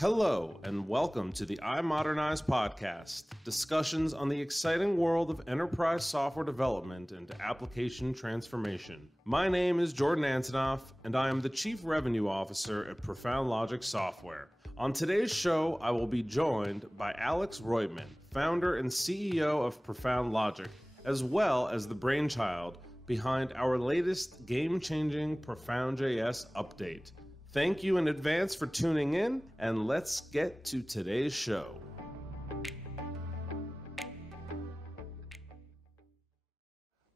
Hello, and welcome to the iModernize podcast, discussions on the exciting world of enterprise software development and application transformation. My name is Jordan Antonoff, and I am the Chief Revenue Officer at Profound.js Software. On today's show, I will be joined by Alex Roytman, founder and CEO of Profound.js, as well as the brainchild behind our latest game-changing Profound.js update. Thank you in advance for tuning in, and let's get to today's show.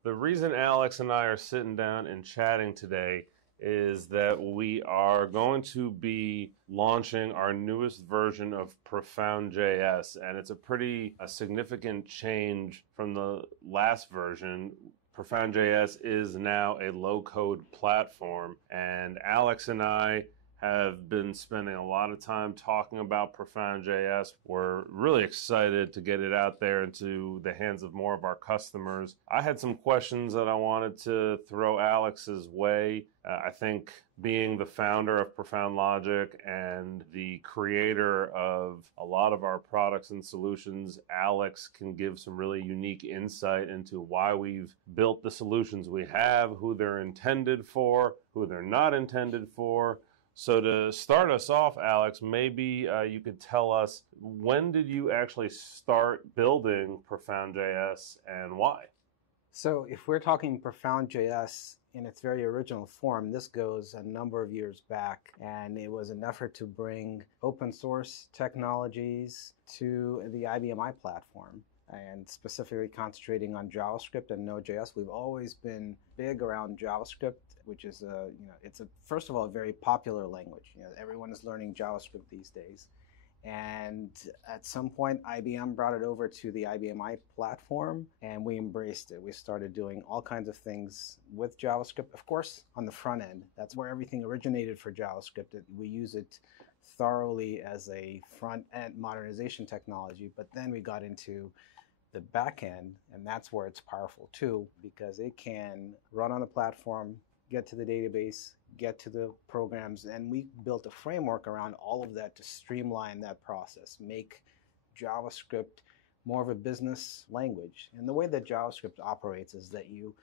The reason Alex and I are sitting down and chatting today is that we are going to be launching our newest version of Profound.js, and it's a pretty significant change from the last version. Profound.js is now a low-code platform, and Alex and I have been spending a lot of time talking about Profound.js. We're really excited to get it out there into the hands of more of our customers. I had some questions that I wanted to throw Alex's way. I think being the founder of Profound.js and the creator of a lot of our products and solutions, Alex can give some really unique insight into why we've built the solutions we have, who they're intended for, who they're not intended for. So to start us off, Alex, maybe you could tell us, when did you actually start building Profound.js and why? So if we're talking Profound.js in its very original form, this goes a number of years back, and it was an effort to bring open source technologies to the IBM platform, and specifically concentrating on JavaScript and Node.js. We've always been big around JavaScript, which is first of all, a very popular language. Everyone is learning JavaScript these days. And at some point, IBM brought it over to the IBM platform, and we embraced it. We started doing all kinds of things with JavaScript, of course, on the front end. That's where everything originated for JavaScript. We use it thoroughly as a front-end modernization technology, but then we got into the back end, and that's where it's powerful too, because it can run on the platform, get to the database, get to the programs, and we built a framework around all of that to streamline that process, make JavaScript more of a business language. And the way that JavaScript operates is that you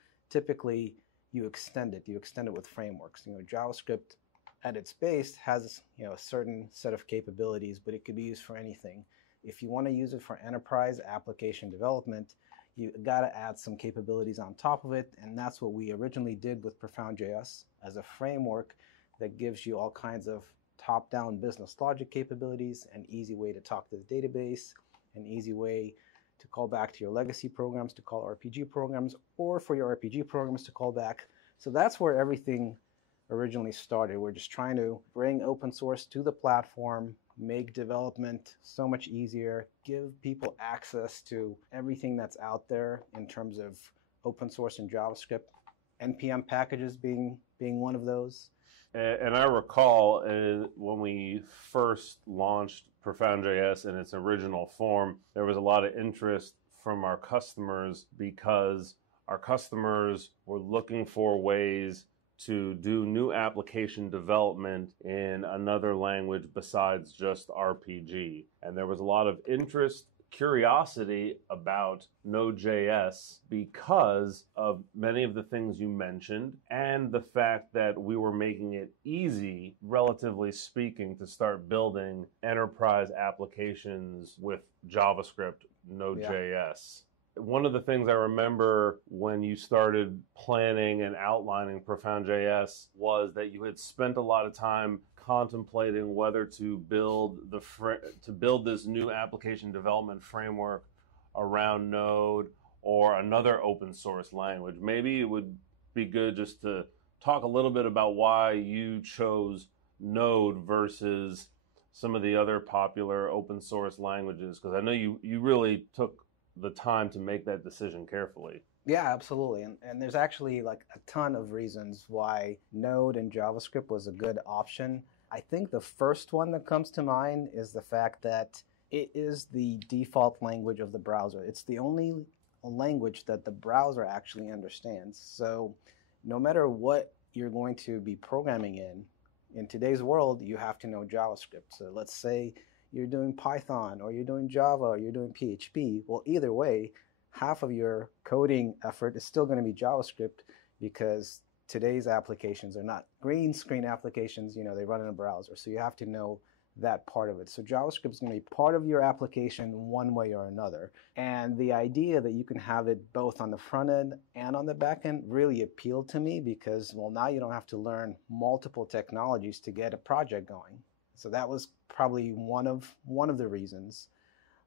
extend it with frameworks. JavaScript at its base has a certain set of capabilities, but it could be used for anything. If you want to use it for enterprise application development, you got to add some capabilities on top of it, and that's what we originally did with Profound.js as a framework that gives you all kinds of top-down business logic capabilities, an easy way to talk to the database, an easy way to call back to your legacy programs, to call RPG programs, or for your RPG programs to call back. So that's where everything originally started. We're just trying to bring open source to the platform, make development so much easier, give people access to everything that's out there in terms of open source and JavaScript, NPM packages being one of those. And I recall when we first launched Profound.js in its original form, there was a lot of interest from our customers because our customers were looking for ways to do new application development in another language besides just RPG. And there was a lot of interest, curiosity about Node.js because of many of the things you mentioned and the fact that we were making it easy, relatively speaking, to start building enterprise applications with JavaScript, Node.js. Yeah. One of the things I remember when you started planning and outlining Profound.js was that you had spent a lot of time contemplating whether to build this new application development framework around Node or another open source language. Maybe it would be good just to talk a little bit about why you chose Node versus some of the other popular open source languages, because I know you really took the time to make that decision carefully. Yeah, absolutely. And there's actually like a ton of reasons why Node and JavaScript was a good option. I think the first one that comes to mind is the fact that it is the default language of the browser. It's the only language that the browser actually understands. So no matter what you're going to be programming in, In today's world, you have to know JavaScript. So let's say you're doing Python or you're doing Java or you're doing PHP. Well, either way, half of your coding effort is still going to be JavaScript because today's applications are not green screen applications. They run in a browser. So you have to know that part of it. So JavaScript is going to be part of your application one way or another. And the idea that you can have it both on the front end and on the back end really appealed to me because, well, now you don't have to learn multiple technologies to get a project going. So that was probably one of the reasons.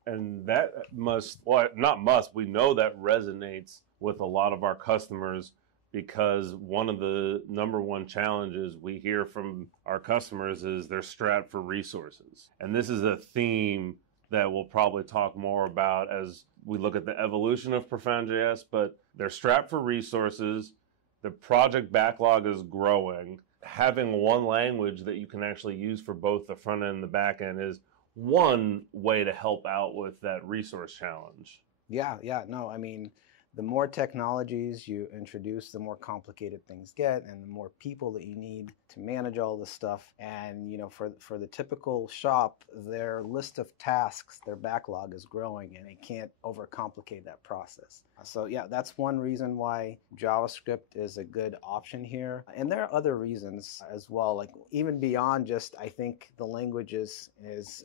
And that we know that resonates with a lot of our customers, because one of the number one challenges we hear from our customers is they're strapped for resources. And this is a theme that we'll probably talk more about as we look at the evolution of Profound.js, but they're strapped for resources. The project backlog is growing. Having one language that you can actually use for both the front end and the back end is one way to help out with that resource challenge. Yeah. No, I mean, the more technologies you introduce, the more complicated things get and the more people that you need to manage all this stuff. And, for the typical shop, their list of tasks, their backlog is growing and it can't overcomplicate that process. So yeah, that's one reason why JavaScript is a good option here. And there are other reasons as well, like even beyond just, I think the language is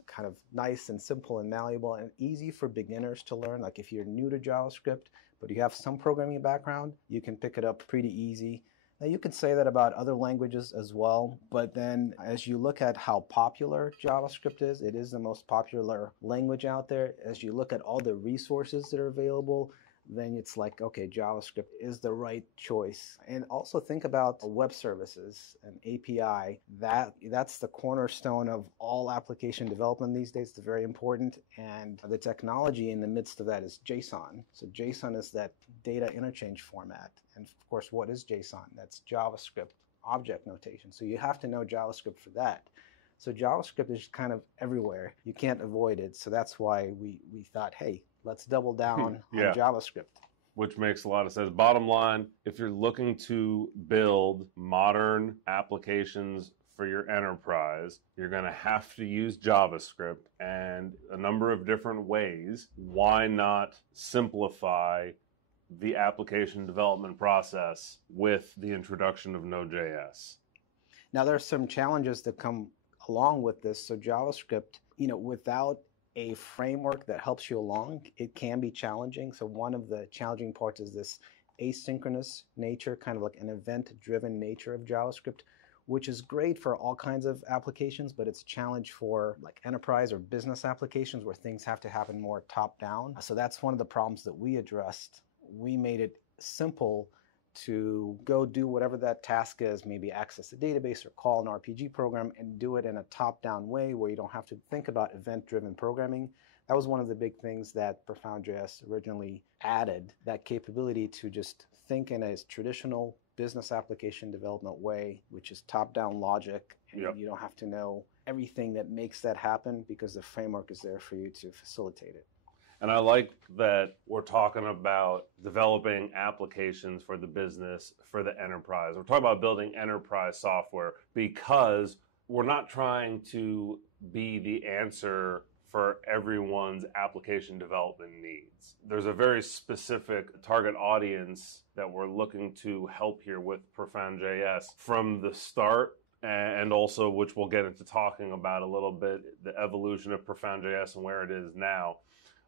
kind of nice and simple and malleable and easy for beginners to learn. Like if you're new to JavaScript, but you have some programming background, you can pick it up pretty easy. Now you could say that about other languages as well, but then as you look at how popular JavaScript is, it is the most popular language out there. As you look at all the resources that are available, then it's like, okay, JavaScript is the right choice. And also think about web services and API. That's the cornerstone of all application development these days. It's very important. And the technology in the midst of that is JSON. So JSON is that data interchange format. And of course, what is JSON? That's JavaScript object notation. So you have to know JavaScript for that. So JavaScript is kind of everywhere. You can't avoid it. So that's why we thought, hey, let's double down on JavaScript. Which makes a lot of sense. Bottom line, if you're looking to build modern applications for your enterprise, you're going to have to use JavaScript and a number of different ways. Why not simplify the application development process with the introduction of Node.js? Now, there are some challenges that come along with this. So JavaScript, without a framework that helps you along, it can be challenging. So one of the challenging parts is this asynchronous nature, kind of like an event-driven nature of JavaScript, which is great for all kinds of applications, but it's a challenge for like enterprise or business applications where things have to happen more top-down. So that's one of the problems that we addressed. We made it simple to go do whatever that task is, maybe access a database or call an RPG program and do it in a top-down way where you don't have to think about event-driven programming. That was one of the big things that Profound.js originally added, that capability to just think in a traditional business application development way, which is top-down logic, and you don't have to know everything that makes that happen because the framework is there for you to facilitate it. And I like that we're talking about developing applications for the business, for the enterprise. We're talking about building enterprise software because we're not trying to be the answer for everyone's application development needs. There's a very specific target audience that we're looking to help here with Profound.js from the start, and also, which we'll get into talking about a little bit, the evolution of Profound.js and where it is now.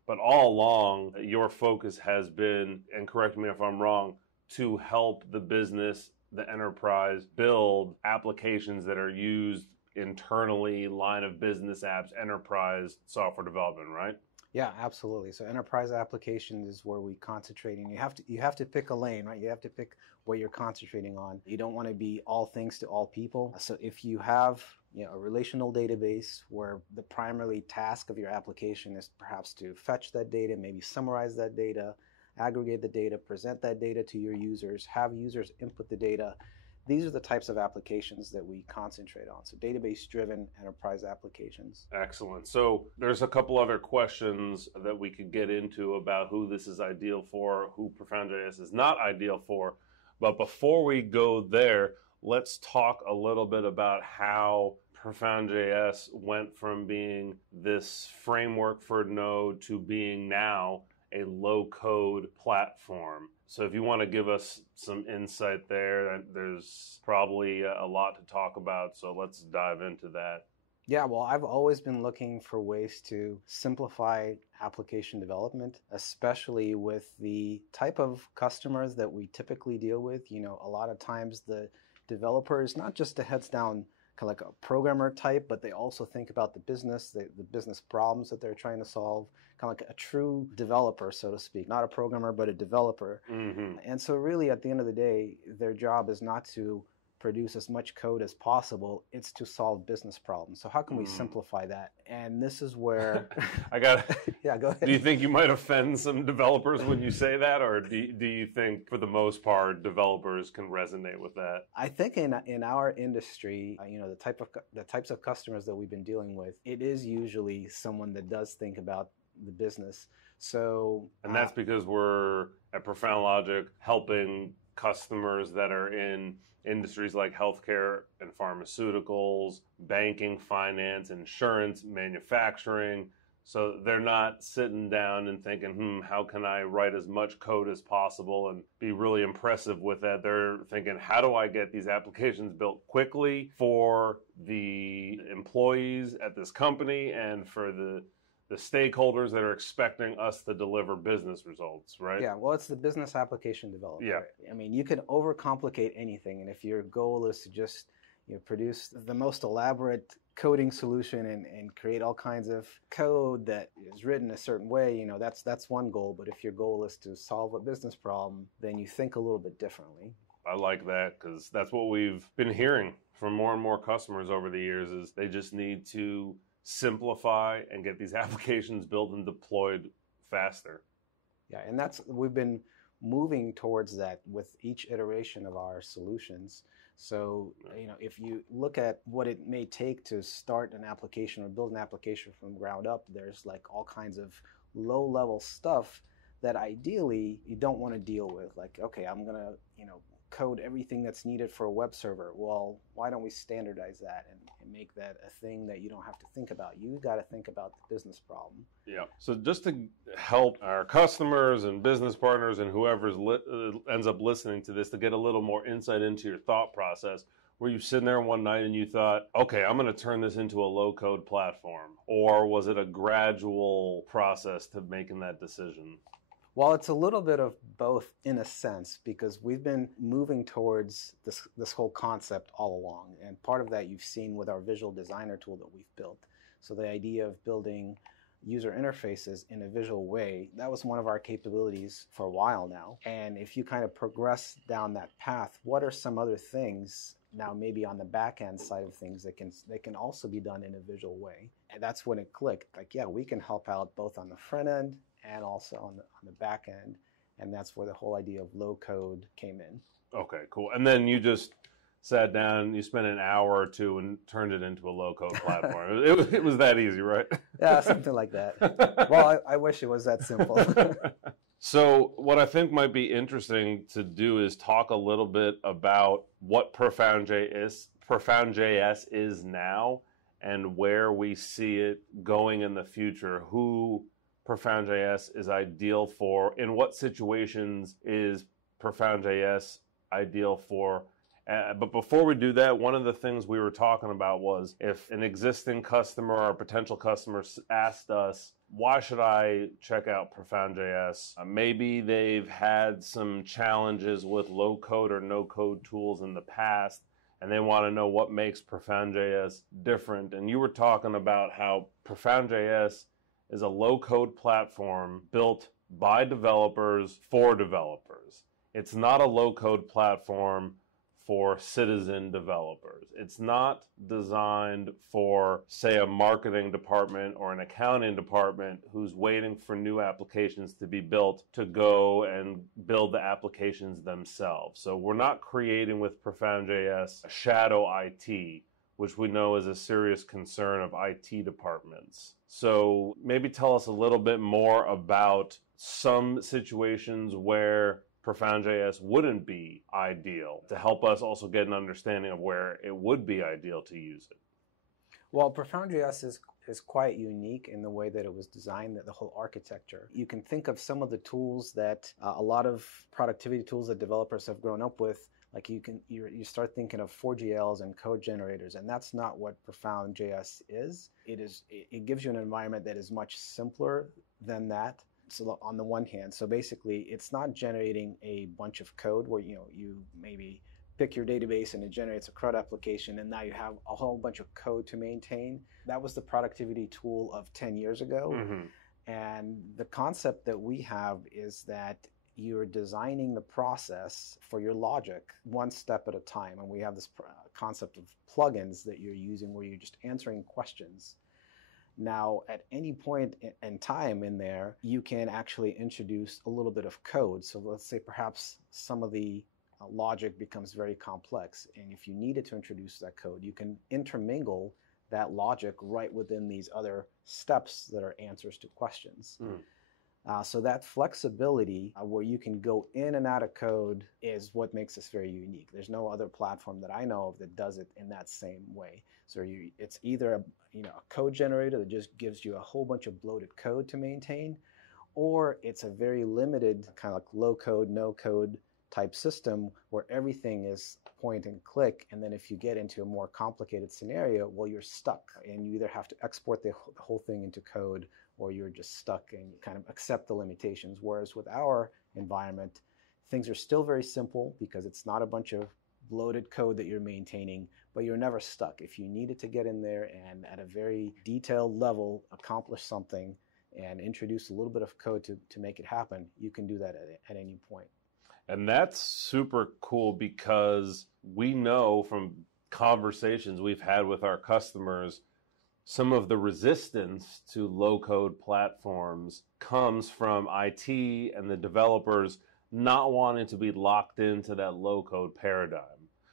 But all along, your focus has been, and correct me if I'm wrong, to help the business, the enterprise, build applications that are used internally, line of business apps, enterprise software development, right? Yeah, absolutely. So enterprise applications is where we concentrate, and you have to pick a lane, right? You have to pick what you're concentrating on. You don't want to be all things to all people. So if you have a relational database where the primary task of your application is perhaps to fetch that data, maybe summarize that data, aggregate the data, present that data to your users, have users input the data. These are the types of applications that we concentrate on. So database-driven enterprise applications. Excellent. So there's a couple other questions that we could get into about who this is ideal for, who Profound.js is not ideal for. But before we go there, let's talk a little bit about how Profound.js went from being this framework for Node to being now a low-code platform. So if you want to give us some insight there, there's probably a lot to talk about, so let's dive into that. Yeah, well, I've always been looking for ways to simplify application development, especially with the type of customers that we typically deal with. You know, a lot of times the developer is not just a heads down kind of like a programmer type, but they also think about the business, the business problems that they're trying to solve, kind of like a true developer, so to speak, not a programmer, but a developer. Mm-hmm. And so really at the end of the day, their job is not to produce as much code as possible, it's to solve business problems. So how can we simplify that? And this is where yeah, go ahead. Do you think you might offend some developers when you say that, or do you think for the most part developers can resonate with that? I think in our industry, you know, the types of customers that we've been dealing with, it is usually someone that does think about the business. So and that's because we're at Profound Logic helping customers that are in industries like healthcare and pharmaceuticals, banking, finance, insurance, manufacturing. So they're not sitting down and thinking, how can I write as much code as possible and be really impressive with that? They're thinking, how do I get these applications built quickly for the employees at this company and for the stakeholders that are expecting us to deliver business results, right? Yeah, well, it's the business application developer. Yeah. I mean, you can overcomplicate anything, and if your goal is to just produce the most elaborate coding solution and create all kinds of code that is written a certain way, that's one goal. But if your goal is to solve a business problem, then you think a little bit differently. I like that because that's what we've been hearing from more and more customers over the years is they just need to simplify and get these applications built and deployed faster. Yeah, and we've been moving towards that with each iteration of our solutions. So, if you look at what it may take to start an application or build an application from ground up, there's like all kinds of low-level stuff that ideally you don't want to deal with. Like, okay, I'm going to, code everything that's needed for a web server. Well, why don't we standardize that and make that a thing that you don't have to think about? You got to think about the business problem. Yeah. So just to help our customers and business partners and whoever ends up listening to this to get a little more insight into your thought process, were you sitting there one night and you thought, okay, I'm going to turn this into a low-code platform? Or was it a gradual process to making that decision? Well, it's a little bit of both in a sense, because we've been moving towards this whole concept all along. And part of that you've seen with our visual designer tool that we've built. So the idea of building user interfaces in a visual way, that was one of our capabilities for a while now. And if you kind of progress down that path, what are some other things now maybe on the back end side of things that can also be done in a visual way? And that's when it clicked. Like, yeah, we can help out both on the front end and also on the back end. And that's where the whole idea of low code came in. Okay, cool. And then you just sat down, you spent an hour or two and turned it into a low code platform. It was that easy, right? Yeah, something like that. Well, I wish it was that simple. So what I think might be interesting to do is talk a little bit about what Profound.js is now and where we see it going in the future, who Profound.js is ideal for, in what situations is Profound.js ideal for. But before we do that, one of the things we were talking about was if an existing customer or a potential customer asked us, why should I check out Profound.js? Maybe they've had some challenges with low-code or no-code tools in the past, and they want to know what makes Profound.js different. And you were talking about how Profound.js is a low-code platform built by developers for developers. It's not a low-code platform for citizen developers. It's not designed for, say, a marketing department or an accounting department who's waiting for new applications to be built to go and build the applications themselves. So we're not creating with Profound.js a shadow IT, which we know is a serious concern of IT departments. So maybe tell us a little bit more about some situations where Profound.js wouldn't be ideal, to help us also get an understanding of where it would be ideal to use it? Well, Profound.js is quite unique in the way that it was designed, that the whole architecture. You can think of some of the tools that a lot of productivity tools that developers have grown up with. Like you start thinking of 4GLs and code generators, and that's not what Profound.js is. It gives you an environment that is much simpler than that. So on the one hand, so basically it's not generating a bunch of code where you maybe pick your database and it generates a CRUD application, and now you have a whole bunch of code to maintain. That was the productivity tool of 10 years ago. Mm-hmm. And the concept that we have is that you're designing the process for your logic one step at a time. And we have this concept of plugins that you're using where you're just answering questions. Now, at any point in time in there, you can actually introduce a little bit of code. So let's say perhaps some of the logic becomes very complex. And if you needed to introduce that code, you can intermingle that logic right within these other steps that are answers to questions. So that flexibility where you can go in and out of code is what makes this very unique. There's no other platform that I know of that does it in that same way. So it's either a code generator that just gives you a whole bunch of bloated code to maintain, or it's a very limited kind of like low code, no code type system where everything is point and click. And then if you get into a more complicated scenario, well, you're stuck and you either have to export the whole thing into code, or you're just stuck and kind of accept the limitations. Whereas with our environment, things are still very simple because it's not a bunch of bloated code that you're maintaining, but you're never stuck. If you needed to get in there and at a very detailed level accomplish something and introduce a little bit of code to make it happen, you can do that at any point. And that's super cool because we know from conversations we've had with our customers, some of the resistance to low-code platforms comes from IT and the developers not wanting to be locked into that low-code paradigm.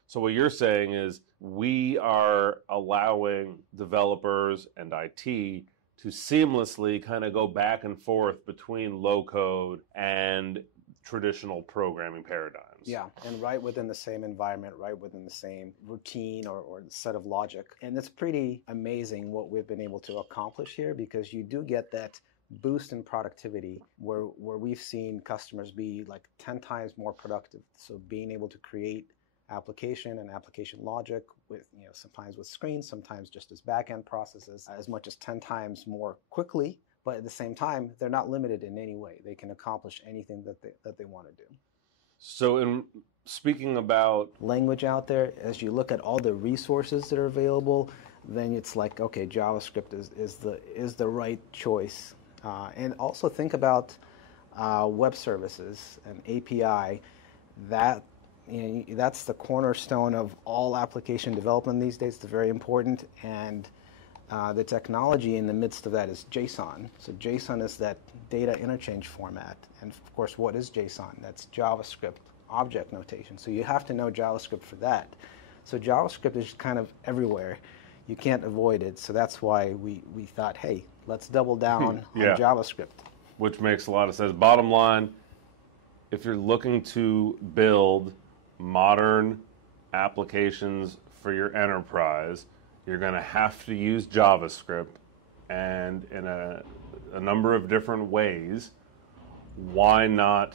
So what you're saying is we are allowing developers and IT to seamlessly kind of go back and forth between low-code and traditional programming paradigms. Yeah, and right within the same environment, right within the same routine or set of logic. And it's pretty amazing what we've been able to accomplish here, because you do get that boost in productivity where we've seen customers be like 10 times more productive. So being able to create application and application logic with, sometimes with screens, sometimes just as back-end processes, as much as 10 times more quickly. But at the same time, they're not limited in any way. They can accomplish anything that they want to do. So in speaking about language out there, as you look at all the resources that are available, then it's like, okay, JavaScript is the right choice. And also think about web services and API. That's the cornerstone of all application development these days. It's very important. And the technology in the midst of that is JSON. So JSON is that data interchange format. And of course, what is JSON? That's JavaScript object notation. So you have to know JavaScript for that. So JavaScript is kind of everywhere. You can't avoid it. So that's why we thought, hey, let's double down on JavaScript. Which makes a lot of sense. Bottom line, if you're looking to build modern applications for your enterprise, you're going to have to use JavaScript, and in a number of different ways. Why not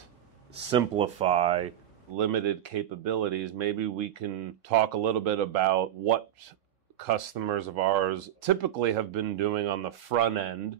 simplify limited capabilities? Maybe we can talk a little bit about what customers of ours typically have been doing on the front end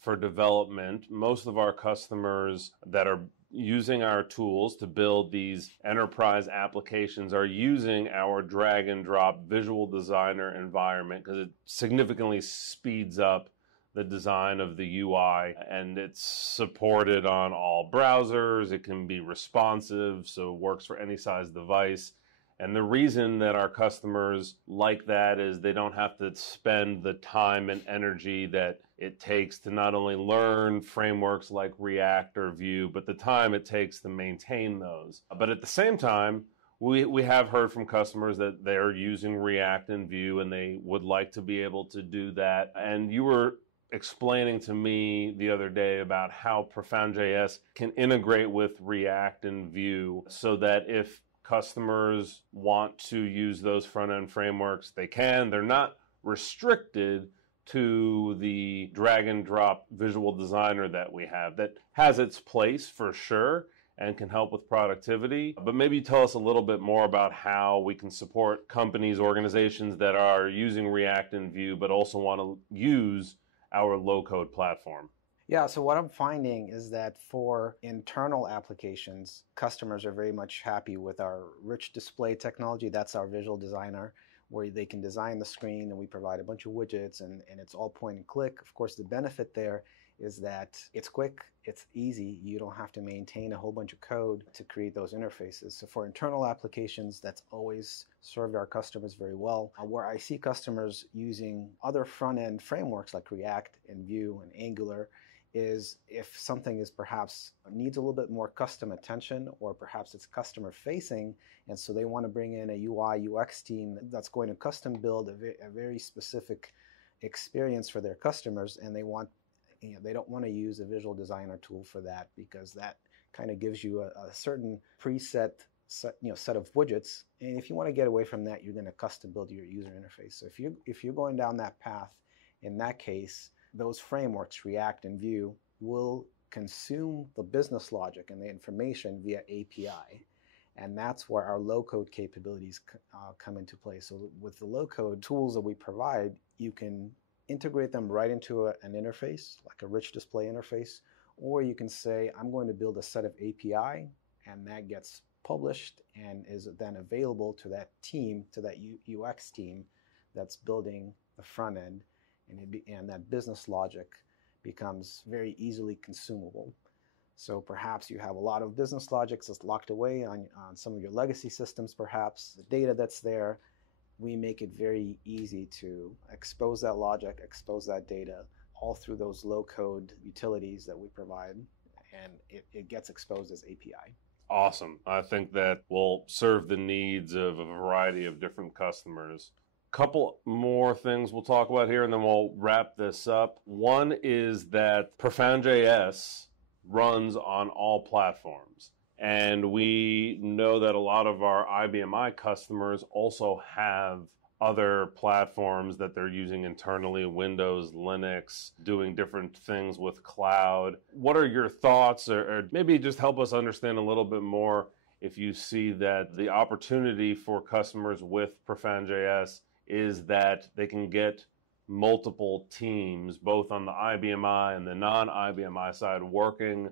for development. Most of our customers that are using our tools to build these enterprise applications are using our drag and drop visual designer environment because it significantly speeds up the design of the UI, and it's supported on all browsers. It can be responsive, so it works for any size device. And the reason that our customers like that is they don't have to spend the time and energy that it takes to not only learn frameworks like React or Vue, but the time it takes to maintain those. But at the same time, we have heard from customers that they're using React and Vue and they would like to be able to do that. And you were explaining to me the other day about how Profound.js can integrate with React and Vue so that if customers want to use those front-end frameworks, they can. They're not restricted to the drag and drop visual designer that we have that has its place for sure and can help with productivity. But maybe tell us a little bit more about how we can support companies, organizations that are using React and Vue, but also want to use our low-code platform. Yeah, so what I'm finding is that for internal applications, customers are very much happy with our rich display technology. That's our visual designer, where they can design the screen and we provide a bunch of widgets and it's all point and click. Of course, the benefit there is that it's quick, it's easy. You don't have to maintain a whole bunch of code to create those interfaces. So for internal applications, that's always served our customers very well. Where I see customers using other front-end frameworks like React and Vue and Angular is if something is perhaps needs a little bit more custom attention, or perhaps it's customer facing, and so they want to bring in a UI UX team that's going to custom build a very specific experience for their customers, and they don't want to use a visual designer tool for that, because that kind of gives you a certain preset set of widgets, and if you want to get away from that, you're going to custom build your user interface. So if you're going down that path, in that case, those frameworks, React and Vue, will consume the business logic and the information via API. And that's where our low-code capabilities come into play. So with the low-code tools that we provide, you can integrate them right into an interface, like a rich display interface, or you can say, I'm going to build a set of API, and that gets published and is then available to that team, to that UX team that's building the front end. And that business logic becomes very easily consumable. So perhaps you have a lot of business logics that's locked away on some of your legacy systems, perhaps the data that's there. We make it very easy to expose that logic, expose that data, all through those low-code utilities that we provide, and it gets exposed as API. Awesome. I think that will serve the needs of a variety of different customers. Couple more things we'll talk about here, and then we'll wrap this up. One is that Profound.js runs on all platforms. And we know that a lot of our IBMI customers also have other platforms that they're using internally, Windows, Linux, doing different things with cloud. What are your thoughts, or maybe just help us understand a little bit more if you see that the opportunity for customers with Profound.js is that they can get multiple teams, both on the IBMI and the non-IBMI side, working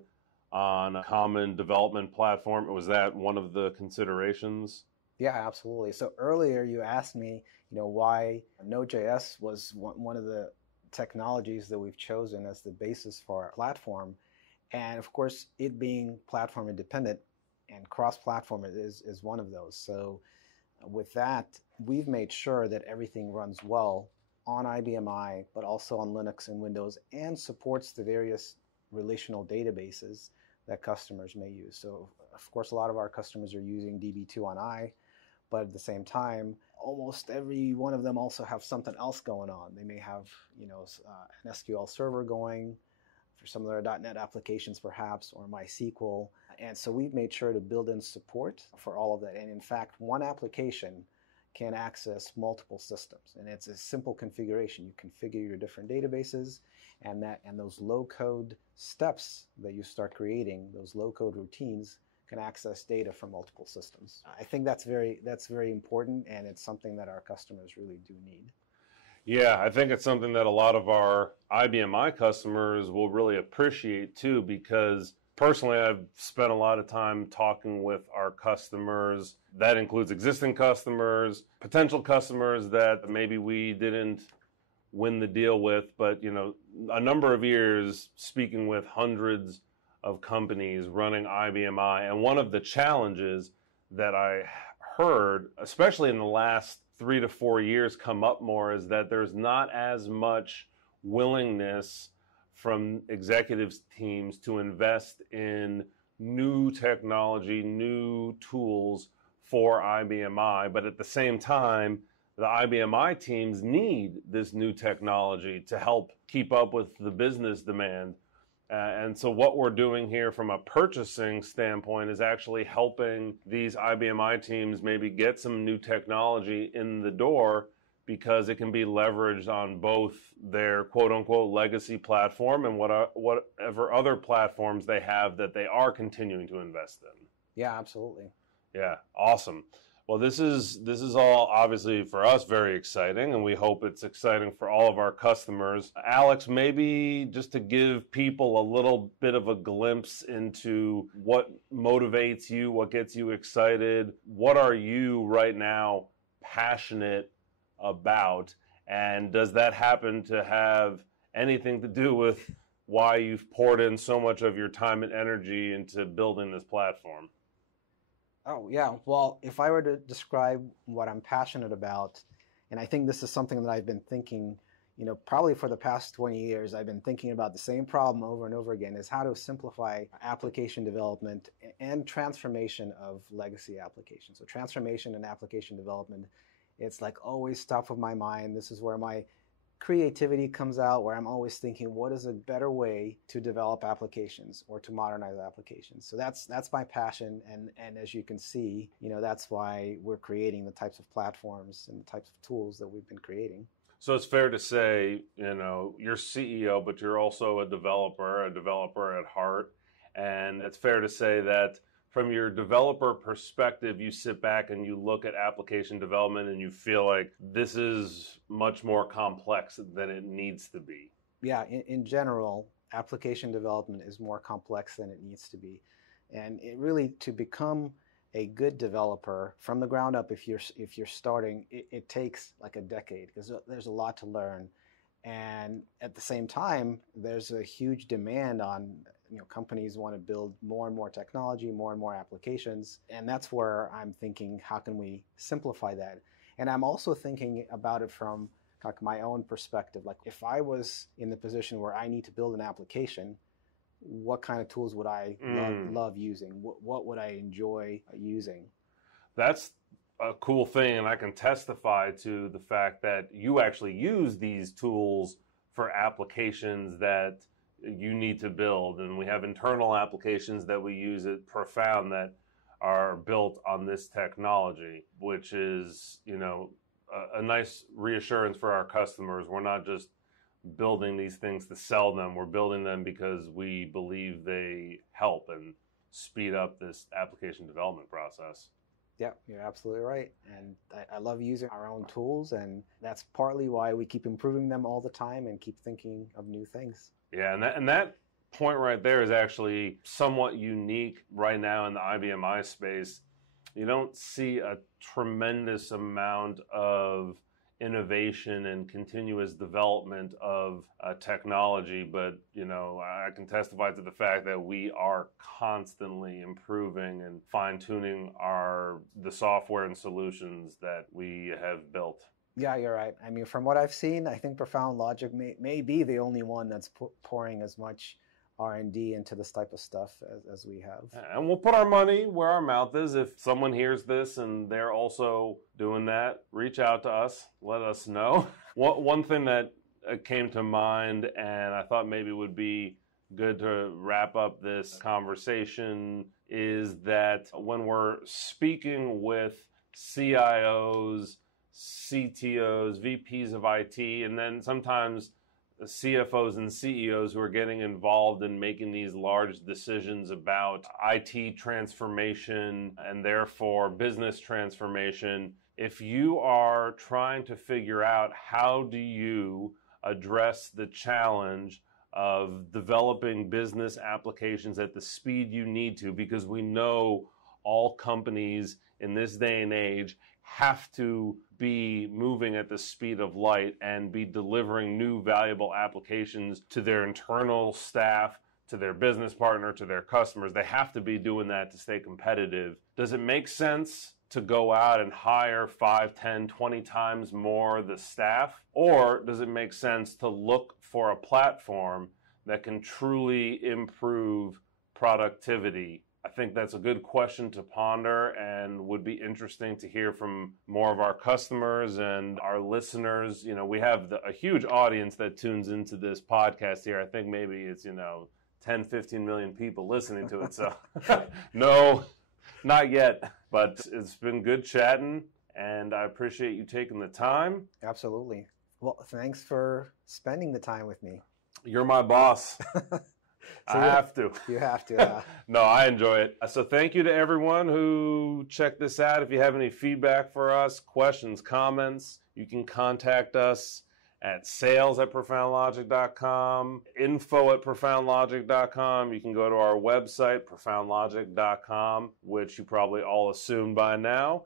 on a common development platform. Was that one of the considerations? Yeah, absolutely. So earlier you asked me, why Node.js was one of the technologies that we've chosen as the basis for our platform. And of course, it being platform independent and cross-platform is one of those. So with that, we've made sure that everything runs well on IBMI, but also on Linux and Windows, and supports the various relational databases that customers may use. So, of course, a lot of our customers are using DB2 on I, but at the same time, almost every one of them also have something else going on. They may have, an SQL server going for some of their .NET applications, perhaps, or MySQL. And so we've made sure to build in support for all of that. And in fact, one application can access multiple systems. And it's a simple configuration. You configure your different databases, and those low-code steps that you start creating, those low-code routines, can access data from multiple systems. I think that's very important, and it's something that our customers really do need. Yeah, I think it's something that a lot of our IBMI customers will really appreciate too, because personally, I've spent a lot of time talking with our customers. That includes existing customers, potential customers that maybe we didn't win the deal with, but a number of years speaking with hundreds of companies running IBMI. And one of the challenges that I heard, especially in the last 3 to 4 years, come up more is that there's not as much willingness from executive teams to invest in new technology, new tools for IBMI, but at the same time, the IBMI teams need this new technology to help keep up with the business demand. And so what we're doing here from a purchasing standpoint is actually helping these IBMI teams maybe get some new technology in the door, because it can be leveraged on both their quote-unquote legacy platform and whatever other platforms they have that they are continuing to invest in. Yeah, absolutely. Yeah, awesome. Well, this is all obviously for us very exciting, and we hope it's exciting for all of our customers. Alex, maybe just to give people a little bit of a glimpse into what motivates you, what gets you excited, what are you right now passionate about, and does that happen to have anything to do with why you've poured in so much of your time and energy into building this platform? Oh, yeah. Well, if I were to describe what I'm passionate about, and I think this is something that I've been thinking, probably for the past 20 years, I've been thinking about the same problem over and over again, is how to simplify application development and transformation of legacy applications. So transformation and application development, it's like always top of my mind. This is where my creativity comes out, where I'm always thinking, what is a better way to develop applications or to modernize applications? So that's my passion, and as you can see, that's why we're creating the types of platforms and the types of tools that we've been creating. So it's fair to say, you're CEO, but you're also a developer at heart, and it's fair to say that from your developer perspective, you sit back and you look at application development and you feel like this is much more complex than it needs to be. Yeah, in general, application development is more complex than it needs to be. And it really, to become a good developer from the ground up, if you're starting, it takes like a decade, because there's a lot to learn. And at the same time, there's a huge demand on, companies want to build more and more technology, more and more applications. And that's where I'm thinking, how can we simplify that? And I'm also thinking about it from like my own perspective. Like if I was in the position where I need to build an application, what kind of tools would I love using? What would I enjoy using? That's a cool thing, and I can testify to the fact that you actually use these tools for applications that you need to build. And we have internal applications that we use at Profound that are built on this technology, which is, a nice reassurance for our customers. We're not just building these things to sell them. We're building them because we believe they help and speed up this application development process. Yeah, you're absolutely right. And I love using our own tools, and that's partly why we keep improving them all the time and keep thinking of new things. Yeah, and that point right there is actually somewhat unique right now in the IBMI space. You don't see a tremendous amount of innovation and continuous development of technology, but I can testify to the fact that we are constantly improving and fine-tuning the software and solutions that we have built. Yeah, you're right. I mean, from what I've seen, I think Profound Logic may be the only one that's pouring as much R&D into this type of stuff as we have. And we'll put our money where our mouth is. If someone hears this and they're also doing that, reach out to us, let us know. One thing that came to mind, and I thought maybe would be good to wrap up this conversation, is that when we're speaking with CIOs, CTOs, VPs of IT, and then sometimes CFOs and CEOs who are getting involved in making these large decisions about IT transformation and therefore business transformation, if you are trying to figure out how do you address the challenge of developing business applications at the speed you need to, because we know all companies in this day and age have to be moving at the speed of light and be delivering new valuable applications to their internal staff, to their business partner, to their customers. They have to be doing that to stay competitive. Does it make sense to go out and hire 5, 10, 20 times more the staff? Or does it make sense to look for a platform that can truly improve productivity I think that's a good question to ponder and would be interesting to hear from more of our customers and our listeners. You know, we have a huge audience that tunes into this podcast here. I think maybe it's, 10, 15 million people listening to it. So no, not yet, but it's been good chatting and I appreciate you taking the time. Absolutely. Well, thanks for spending the time with me. You're my boss. So I have to. You have to. Yeah. No, I enjoy it. So thank you to everyone who checked this out. If you have any feedback for us, questions, comments, you can contact us at sales@profoundlogic.com, info@profoundlogic.com. You can go to our website, profoundlogic.com, which you probably all assumed by now,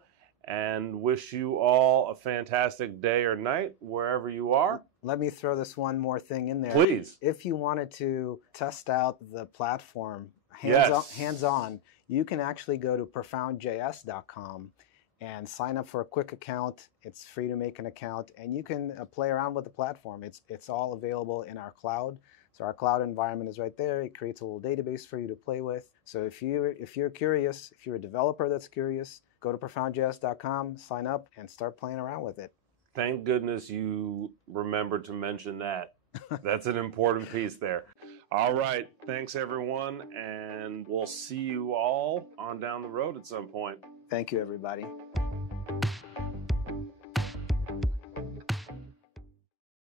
and wish you all a fantastic day or night wherever you are. Let me throw this one more thing in there. Please. If you wanted to test out the platform hands-on, you can actually go to profoundjs.com and sign up for a quick account. It's free to make an account, and you can play around with the platform. It's all available in our cloud. So our cloud environment is right there. It creates a little database for you to play with. So if you're curious, if you're a developer that's curious, go to profoundjs.com, sign up, and start playing around with it. Thank goodness you remembered to mention that. That's an important piece there. All right. Thanks, everyone. And we'll see you all on down the road at some point. Thank you, everybody.